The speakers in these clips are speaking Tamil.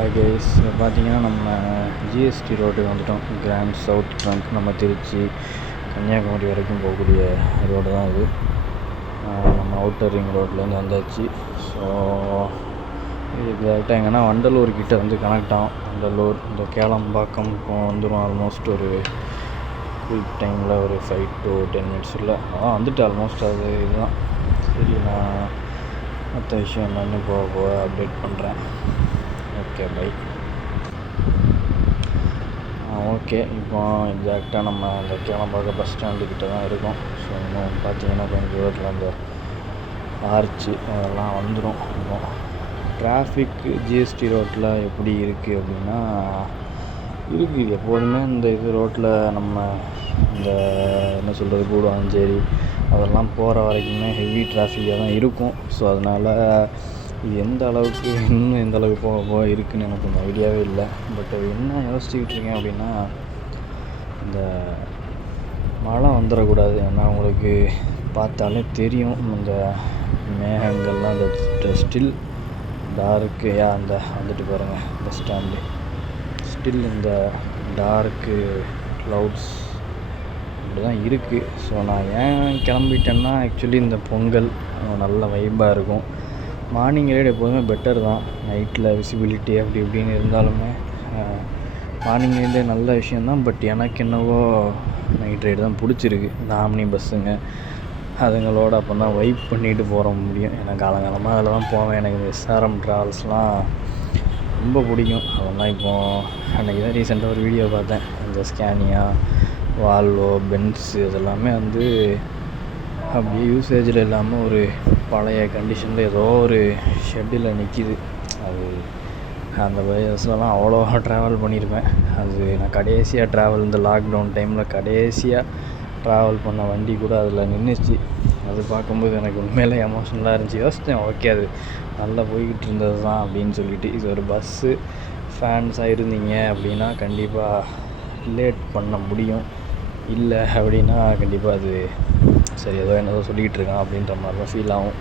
ஹாய் கைஸ், இப்போ பார்த்தீங்கன்னா நம்ம ஜிஎஸ்டி ரோட்டுக்கு வந்துட்டோம். கிராண்ட் சவுத் ட்ரங்க் நம்ம திருச்சி கன்னியாகுமரி வரைக்கும் போகக்கூடிய ரோடு தான் இது. நம்ம அவுட்டர் ரிங் ரோட்லேருந்து வந்தாச்சு. ஸோ இது எக்ஸாக்டாக எங்கன்னா வண்டலூர் கிட்டே வந்து கனெக்ட் ஆகும். வண்டலூர் இந்த கேளம்பாக்கம் இப்போ வந்துடும். ஆல்மோஸ்ட் ஒரு குயிக் டைமில் ஒரு 5 to 10 minutes இல்லை அதான் வந்துட்டு ஆல்மோஸ்ட் அது இதுதான். சரி, நான் மற்ற விஷயம் என்னென்னு போக அப்டேட் பண்ணுறேன். Okay, by. ஓகே, இப்போ எக்ஸாக்டாக நம்ம அந்த கேளம்பாக்கம் பஸ் ஸ்டாண்டுக்கிட்ட தான் இருக்கோம். ஸோ இன்னும் பார்த்தீங்கன்னா கொஞ்சம் தூரத்தில் அந்த ஆர்ச்சு அதெல்லாம் வந்துடும். இப்போ டிராஃபிக் ஜிஎஸ்டி ரோட்டில் எப்படி இருக்குது அப்படின்னா இருக்குது எப்போதுமே. இந்த இது ரோட்டில் நம்ம இந்த என்ன சொல்கிறது, கூடுவாஞ்சேரி அதெல்லாம் போகிற வரைக்குமே ஹெவி டிராஃபிக்காக தான் இருக்கும். ஸோ அதனால் இது எந்த அளவுக்கு இன்னும் எந்த அளவுக்கு போக இருக்குதுன்னு எனக்கு கொஞ்சம் ஐடியாவே இல்லை. பட் என்ன யோசிச்சுக்கிட்டு இருக்கேன் அப்படின்னா, இந்த மழை வந்துடக்கூடாது. ஏன்னா உங்களுக்கு பார்த்தாலே தெரியும், இந்த மேகங்கள்லாம் அந்த ஸ்டில் டார்க்கு அந்த வந்துட்டு பாருங்கள் பஸ் ஸ்டாண்டு ஸ்டில் இந்த டார்க்கு க்ளவுட்ஸ் இப்படி தான் இருக்குது. ஸோ நான் ஏன் கிளம்பிட்டேன்னா, ஆக்சுவலி இந்த பொங்கல் நல்ல வைப்பாக இருக்கும். மார்னிங் ரைடு எப்போதுமே பெட்டர் தான். நைட்டில் விசிபிலிட்டி அப்படி இப்படின்னு இருந்தாலுமே மார்னிங் ரைடு நல்ல விஷயந்தான். பட் எனக்கு என்னவோ நைட் ரைடு தான் பிடிச்சிருக்கு. இந்த ஆம்னி பஸ்ஸுங்க அதுங்களோட அப்போ தான் வைப் பண்ணிட்டு போகிற முடியும். எனக்கு காலங்காலமாக அதில் தான் போவேன். எனக்கு இந்த எஸ்ஆர்எம் ட்ராவல்ஸ்லாம் ரொம்ப பிடிக்கும். அதெல்லாம் இப்போது அன்றைக்கி தான் ரீசெண்டாக ஒரு வீடியோ பார்த்தேன். இந்த ஸ்கேனியா, வால்வோ, பென்ஸு இதெல்லாமே வந்து அப்படியே யூசேஜில் இல்லாமல் ஒரு பழைய கண்டிஷனில் ஏதோ ஒரு ஷெட்டில் நிற்கிது. அது அந்த பஸ்லலாம் அவ்வளோவா ட்ராவல் பண்ணியிருப்பேன். அது நான் கடைசியாக ட்ராவல் இந்த லாக்டவுன் டைமில் கடைசியாக ட்ராவல் பண்ண வண்டி கூட அதில் நின்றுச்சு. அது பார்க்கும்போது எனக்கு உண்மையிலே எமோஷனலாக இருந்துச்சு. யோசித்தேன், ஓகே அது நல்லா போய்கிட்டு இருந்தது தான் அப்படின்னு சொல்லிட்டு. இது ஒரு பஸ்ஸு ஃபேன்ஸாக இருந்தீங்க அப்படின்னா கண்டிப்பாக ரிலேட் பண்ண முடியும். இல்லை அப்படின்னா கண்டிப்பாக அது சரி ஏதோ என்னதோ சொல்லிக்கிட்டு இருக்கான் அப்படின்ற மாதிரி தான் ஃபீல் ஆகும்.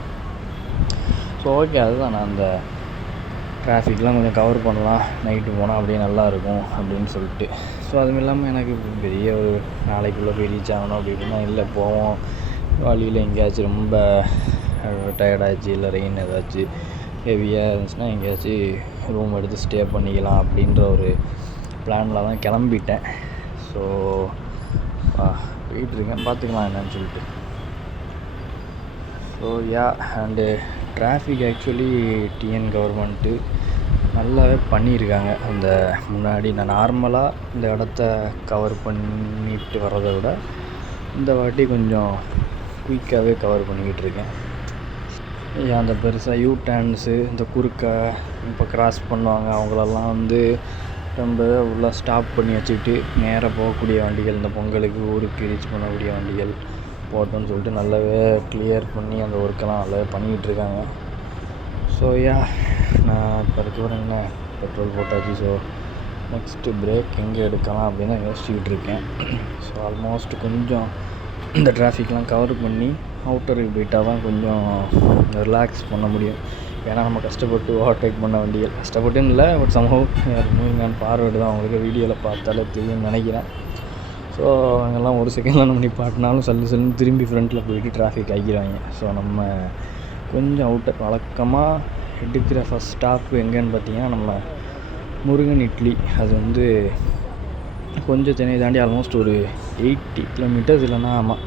ஸோ ஓகே, அதுதான் நான் அந்த டிராஃபிக்லாம் கொஞ்சம் கவர் பண்ணலாம், நைட்டு போனால் அப்படியே நல்லாயிருக்கும் அப்படின்னு சொல்லிட்டு. ஸோ அதுவும் இல்லாமல் எனக்கு பெரிய ஒரு நாளைக்குள்ளே போய் ரீச் ஆகணும் அப்படின்னா இல்லை, போவோம் வழியில் எங்கேயாச்சும் ரொம்ப டயர்டாச்சு இல்லை ரெயின் ஏதாச்சும் ஹெவியாக இருந்துச்சுன்னா எங்கேயாச்சும் ரூம் எடுத்து ஸ்டே பண்ணிக்கலாம் அப்படின்ற ஒரு பிளானில் தான் கிளம்பிட்டேன். ஸோ போயிட்டுருக்கேன், பார்த்துக்கலாம் என்னன்னு சொல்லிட்டு. So and traffic actually TN government நல்லாவே பண்ணியிருக்காங்க. அந்த முன்னாடி நான் நார்மலாக இந்த இடத்த கவர் பண்ணிட்டு வர்றதை விட இந்த வாட்டி கொஞ்சம் குயிக்காகவே கவர் பண்ணிக்கிட்டு இருக்கேன். அந்த பெருசாக யூ டர்ன்ஸு இந்த குறுக்க இப்போ கிராஸ் பண்ணுவாங்க அவங்களெல்லாம் வந்து ரொம்ப உள்ள ஸ்டாப் பண்ணி வச்சுக்கிட்டு நேராக போகக்கூடிய வண்டிகள், இந்த பொங்கலுக்கு ஊருக்கு ரீச் பண்ணக்கூடிய வண்டிகள் போட்டோன்னு சொல்லிட்டு நல்லாவே கிளியர் பண்ணி அந்த ஒர்க்கெல்லாம் நல்லாவே பண்ணிக்கிட்டு இருக்காங்க. ஸோ நான் இப்போ இருக்கிறேன், என்ன பெட்ரோல் போட்டாச்சு. ஸோ நெக்ஸ்ட்டு பிரேக் எங்கே எடுக்கலாம் அப்படின்னு தான் யோசிச்சுக்கிட்டு இருக்கேன். ஸோ ஆல்மோஸ்ட் கொஞ்சம் இந்த டிராஃபிக்லாம் கவர் பண்ணி அவுட்டருக்கு போயிட்டால் தான் கொஞ்சம் ரிலாக்ஸ் பண்ண முடியும். ஏன்னா நம்ம கஷ்டப்பட்டு ஓவர்டேக் பண்ண வண்டிகள், கஷ்டப்பட்டுன்னு இல்லை, பட் சம்பவம் மூவிங் ஆன் ஃபார்வேர்டு தான் அவங்களுக்கு வீடியோவில் பார்த்தாலே தெரியும்னு நினைக்கிறேன். ஸோ அங்கெல்லாம் ஒரு செகண்டில் நம்ம நிப்பாட்டினாலும் சல்லுன்னு திரும்பி ஃப்ரண்ட்டில் போயிட்டு டிராஃபிக் ஆகிடுவாங்க. ஸோ நம்ம கொஞ்சம் அவுட்டர் வழக்கமாக எடுக்கிற ஃபஸ்ட் ஸ்டாப்பு எங்கேன்னு பார்த்தீங்கன்னா நம்ம முருகன் இட்லி. அது வந்து கொஞ்சம் சென்னை தாண்டி ஆல்மோஸ்ட் ஒரு 80 kilometers இல்லைன்னா ஆமாம்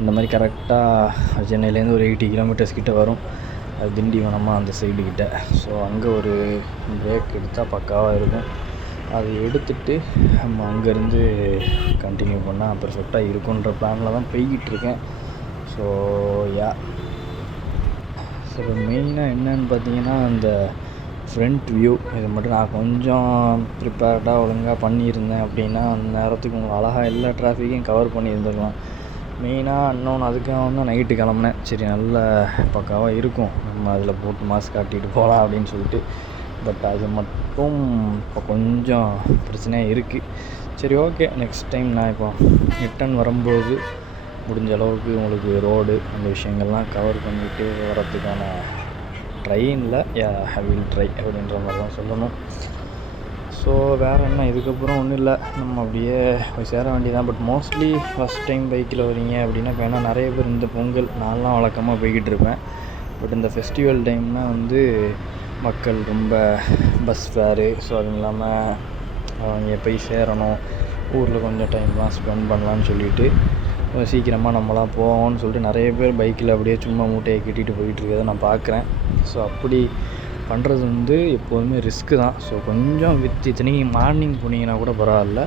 அந்த மாதிரி கரெக்டாக சென்னையிலேருந்து ஒரு 80 kilometers கிட்டே வரும். அது திண்டிவனமாக அந்த சைடுக்கிட்ட. ஸோ அங்கே ஒரு பிரேக் எடுத்தால் பக்காவாக இருக்கும். அது எடுத்துகிட்டு நம்ம அங்கேருந்து கண்டினியூ பண்ணால் பெர்ஃபெக்டாக இருக்குன்ற பிளானில் தான் போய்கிட்டுருக்கேன். ஸோ ஸோ மெயினாக என்னன்னு பார்த்தீங்கன்னா, அந்த ஃப்ரண்ட் வியூ இது மட்டும் நான் கொஞ்சம் ப்ரிப்பேர்டாக ஒழுங்காக பண்ணியிருந்தேன் அப்படின்னா அந்த நேரத்துக்கு உங்களுக்கு அழகாக எல்லா டிராஃபிக்கையும் கவர் பண்ணியிருந்துருக்கலாம். மெயினாக இன்னொன்று அதுக்காக வந்து நைட்டு கிளம்புனேன். சரி நல்ல பக்காவாக இருக்கும், நம்ம அதில் போட்டு மாஸ்க் காட்டிகிட்டு போகலாம் அப்படின்னு சொல்லிட்டு. பட் அது மட்டும் இப்போ கொஞ்சம் பிரச்சனையாக இருக்குது. சரி ஓகே, நெக்ஸ்ட் டைம் நான் இப்போ ரிட்டன் வரும்போது முடிஞ்ச அளவுக்கு உங்களுக்கு ரோடு அந்த விஷயங்கள்லாம் கவர் பண்ணிவிட்டு வரத்துக்கான ட்ரைனில் ஐ வில் ட்ரை அப்படின்ற மாதிரி தான் சொல்லணும். ஸோ வேறு என்ன, இதுக்கப்புறம் ஒன்றும் இல்லை, நம்ம அப்படியே போய் சேர வேண்டியதான். பட் மோஸ்ட்லி ஃபஸ்ட் டைம் பைக்கில் வரீங்க அப்படின்னா, ஏன்னா நிறைய பேர் இந்த பொங்கல் நான்லாம் வழக்கமாக போய்கிட்டு இருப்பேன். பட் இந்த ஃபெஸ்டிவல் டைம்னால் வந்து மக்கள் ரொம்ப பஸ் ஃபேரு, ஸோ அதுவும் இல்லாமல் அவங்க போய் சேரணும், ஊரில் கொஞ்சம் டைம்லாம் ஸ்பெண்ட் பண்ணலான்னு சொல்லிவிட்டு சீக்கிரமாக நம்மளாம் போவோம்னு சொல்லிட்டு நிறைய பேர் பைக்கில் அப்படியே சும்மா மூட்டையை கட்டிகிட்டு போயிட்டுருக்கதை நான் பார்க்குறேன். ஸோ அப்படி பண்ணுறது வந்து எப்போதுமே ரிஸ்க்கு தான். ஸோ கொஞ்சம் இத்தனைக்கும் மார்னிங் போனீங்கன்னா கூட பரவாயில்ல,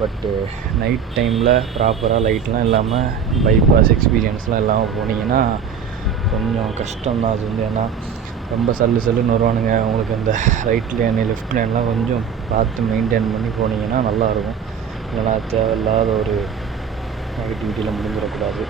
பட்டு நைட் டைமில் ப்ராப்பராக லைட்லாம் இல்லாமல் பைபாஸ் எக்ஸ்பீரியன்ஸ்லாம் இல்லாமல் போனீங்கன்னா கொஞ்சம் கஷ்டம்தான் அது வந்து. ஏன்னா ரொம்ப சல்லுன்னு வருவானுங்க. உங்களுக்கு இந்த ரைட் லேனு லெஃப்ட் லேன்லாம் கொஞ்சம் பார்த்து மெயின்டைன் பண்ணி போனீங்கன்னா நல்லாயிருக்கும். இல்லைனா தேவையில்லாத ஒரு நெகட்டிவிட்டியில் முடிஞ்சிடக்கூடாது.